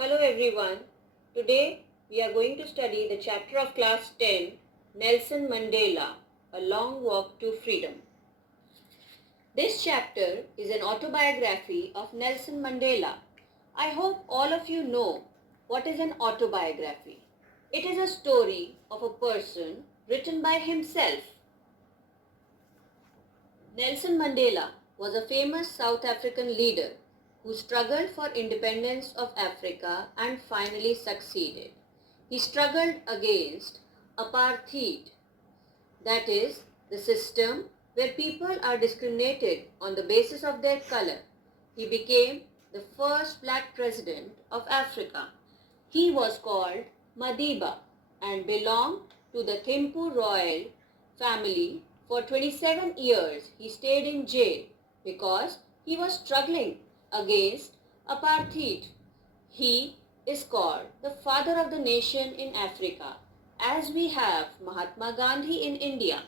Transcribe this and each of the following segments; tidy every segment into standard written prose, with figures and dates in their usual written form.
Hello everyone. Today we are going to study the chapter of class 10, Nelson Mandela, A Long Walk to Freedom. This chapter is an autobiography of Nelson Mandela. I hope all of you know what is an autobiography. It is a story of a person written by himself. Nelson Mandela was a famous South African leader who struggled for independence of Africa and finally succeeded. He struggled against apartheid, that is, the system where people are discriminated on the basis of their color. He became the first black president of Africa. He was called Madiba and belonged to the Thempu royal family. For 27 years, he stayed in jail because he was struggling against apartheid. He is called the father of the nation in Africa, as we have Mahatma Gandhi in India.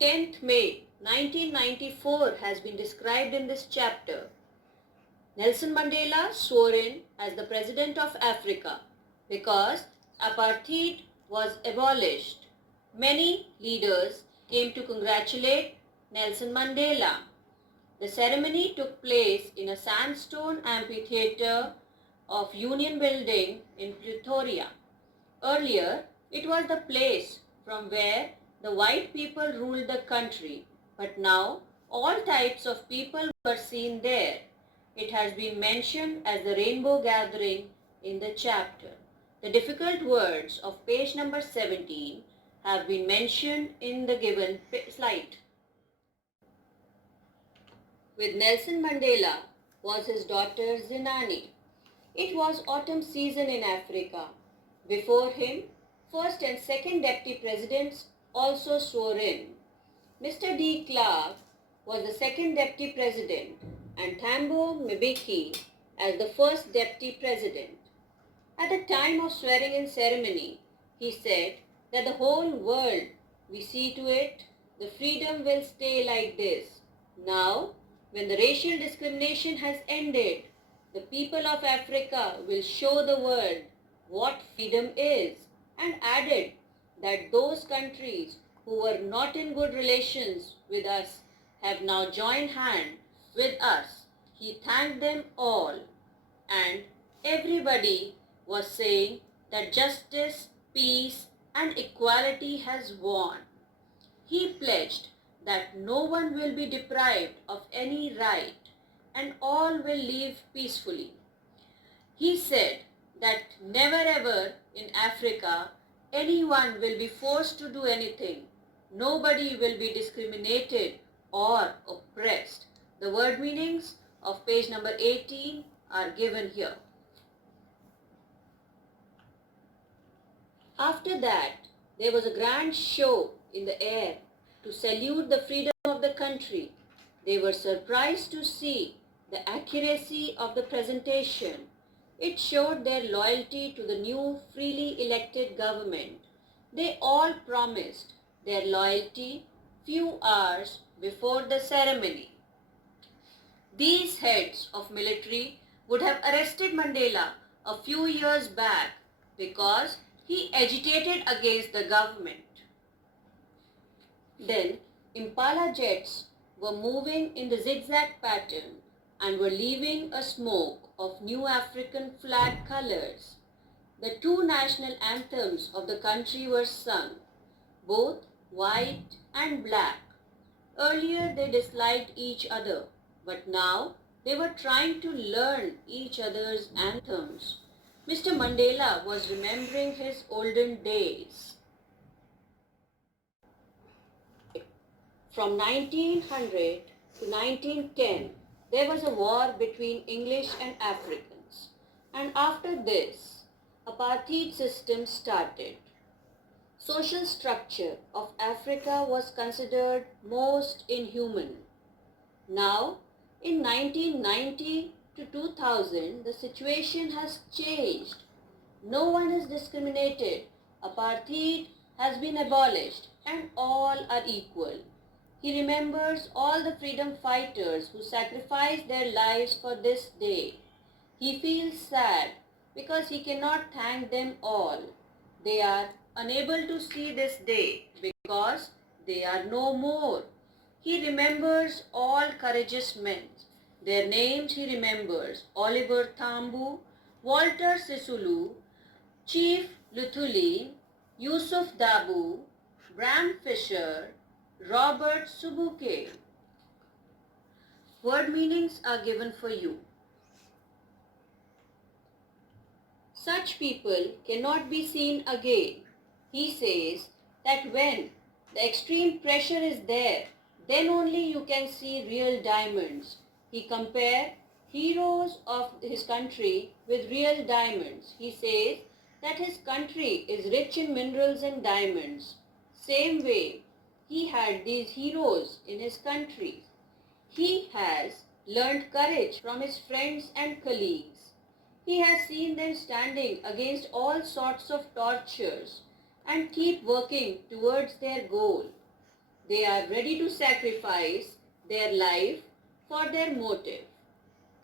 10th May 1994 has been described in this chapter. Nelson Mandela swore in as the President of Africa because apartheid was abolished. Many leaders came to congratulate Nelson Mandela. The ceremony took place in a sandstone amphitheatre of Union Building in Pretoria. Earlier, it was the place from where the white people ruled the country, but now all types of people were seen there. It has been mentioned as the Rainbow Gathering in the chapter. The difficult words of page number 17 have been mentioned in the given slide. With Nelson Mandela was his daughter Zinani. It was autumn season in Africa. Before him, first and second deputy presidents also swore in. Mr. D. Clark was the second deputy president and Thabo Mbeki as the first deputy president. At the time of swearing-in ceremony, he said that the whole world, we see to it, the freedom will stay like this. Now, when the racial discrimination has ended, the people of Africa will show the world what freedom is, and added that those countries who were not in good relations with us have now joined hand with us. He thanked them all, and everybody was saying that justice, peace, and equality has won. He pledged that no one will be deprived of any right and all will live peacefully. He said that never ever in Africa anyone will be forced to do anything. Nobody will be discriminated or oppressed. The word meanings of page number 18 are given here. After that, there was a grand show in the air to salute the freedom of the country. They were surprised to see the accuracy of the presentation. It showed their loyalty to the new freely elected government. They all promised their loyalty few hours before the ceremony. These heads of military would have arrested Mandela a few years back because he agitated against the government. Then Impala jets were moving in the zigzag pattern and were leaving a smoke of new African flag colors. The two national anthems of the country were sung, both white and black. Earlier they disliked each other, but now they were trying to learn each other's anthems. Mr. Mandela was remembering his olden days. From 1900 to 1910, there was a war between English and Africans. And after this, apartheid system started. Social structure of Africa was considered most inhuman. Now, in 1990 to 2000, the situation has changed. No one is discriminated. Apartheid has been abolished and all are equal. He remembers all the freedom fighters who sacrificed their lives for this day. He feels sad because he cannot thank them all. They are unable to see this day because they are no more. He remembers all courageous men. Their names he remembers: Oliver Tambo, Walter Sisulu, Chief Luthuli, Yusuf Dabu, Bram Fisher, Robert Subuke. Word meanings are given for you. Such people cannot be seen again. He says that when the extreme pressure is there, then only you can see real diamonds. He compared heroes of his country with real diamonds. He says that his country is rich in minerals and diamonds. Same way, he had these heroes in his country. He has learned courage from his friends and colleagues. He has seen them standing against all sorts of tortures and keep working towards their goal. They are ready to sacrifice their life for their motive.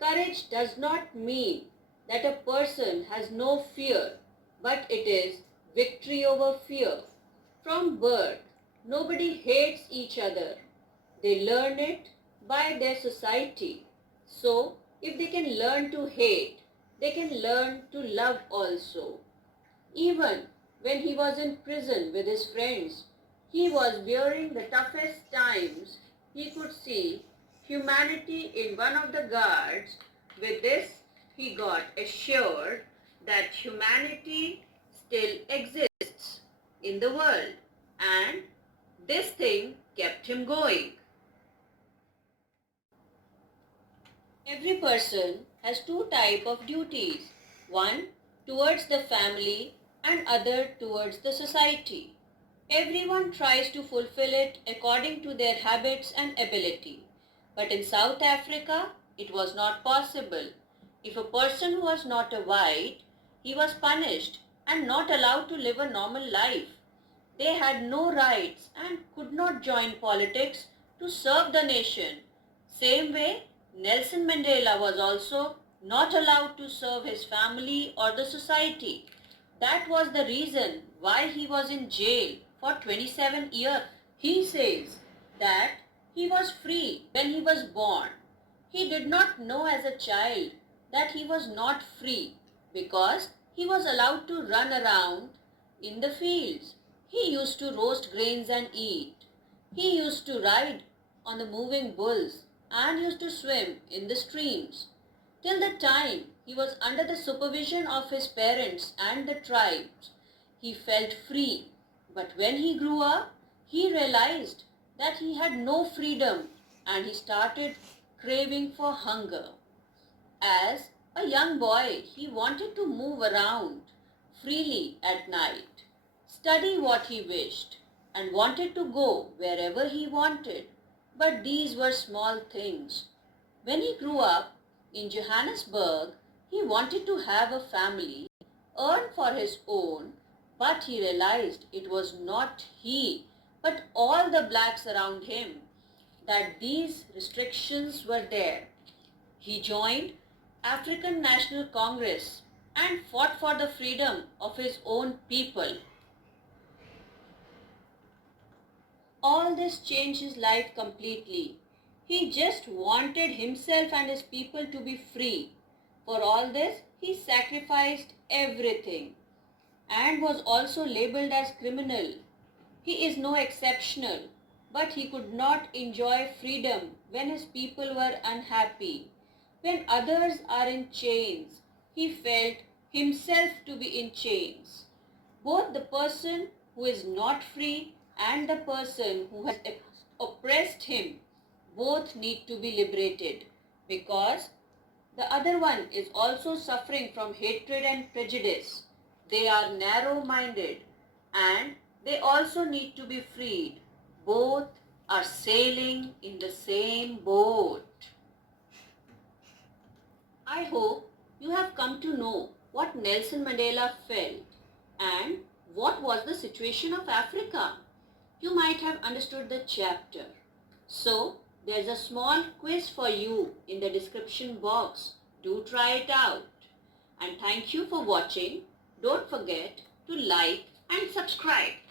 Courage does not mean that a person has no fear, but it is victory over fear. From birth, nobody hates each other. They learn it by their society. So, if they can learn to hate, they can learn to love also. Even when he was in prison with his friends, he was bearing the toughest times. He could see humanity in one of the guards. With this, he got assured that humanity still exists in the world, and this thing kept him going. Every person has two types of duties, one towards the family and other towards the society. Everyone tries to fulfill it according to their habits and ability. But in South Africa, it was not possible. If a person was not a white, he was punished and not allowed to live a normal life. They had no rights and could not join politics to serve the nation. Same way, Nelson Mandela was also not allowed to serve his family or the society. That was the reason why he was in jail for 27 years. He says that he was free when he was born. He did not know as a child that he was not free because he was allowed to run around in the fields. He used to roast grains and eat. He used to ride on the moving bulls and used to swim in the streams. Till the time he was under the supervision of his parents and the tribes, he felt free. But when he grew up, he realized that he had no freedom and he started craving for hunger. As a young boy, he wanted to move around freely at night, study what he wished, and wanted to go wherever he wanted. But these were small things. When he grew up in Johannesburg, he wanted to have a family, earn for his own, but he realized it was not he, but all the blacks around him, that these restrictions were there. He joined African National Congress and fought for the freedom of his own people. All this changed his life completely. He just wanted himself and his people to be free. For all this, he sacrificed everything and was also labeled as criminal. He is no exceptional, but he could not enjoy freedom when his people were unhappy. When others are in chains, he felt himself to be in chains. Both the person who is not free and the person who has oppressed him, both need to be liberated, because the other one is also suffering from hatred and prejudice. They are narrow-minded and they also need to be freed. Both are sailing in the same boat. I hope you have come to know what Nelson Mandela felt and what was the situation of Africa. You might have understood the chapter. So, there's a small quiz for you in the description box. Do try it out. And thank you for watching. Don't forget to like and subscribe.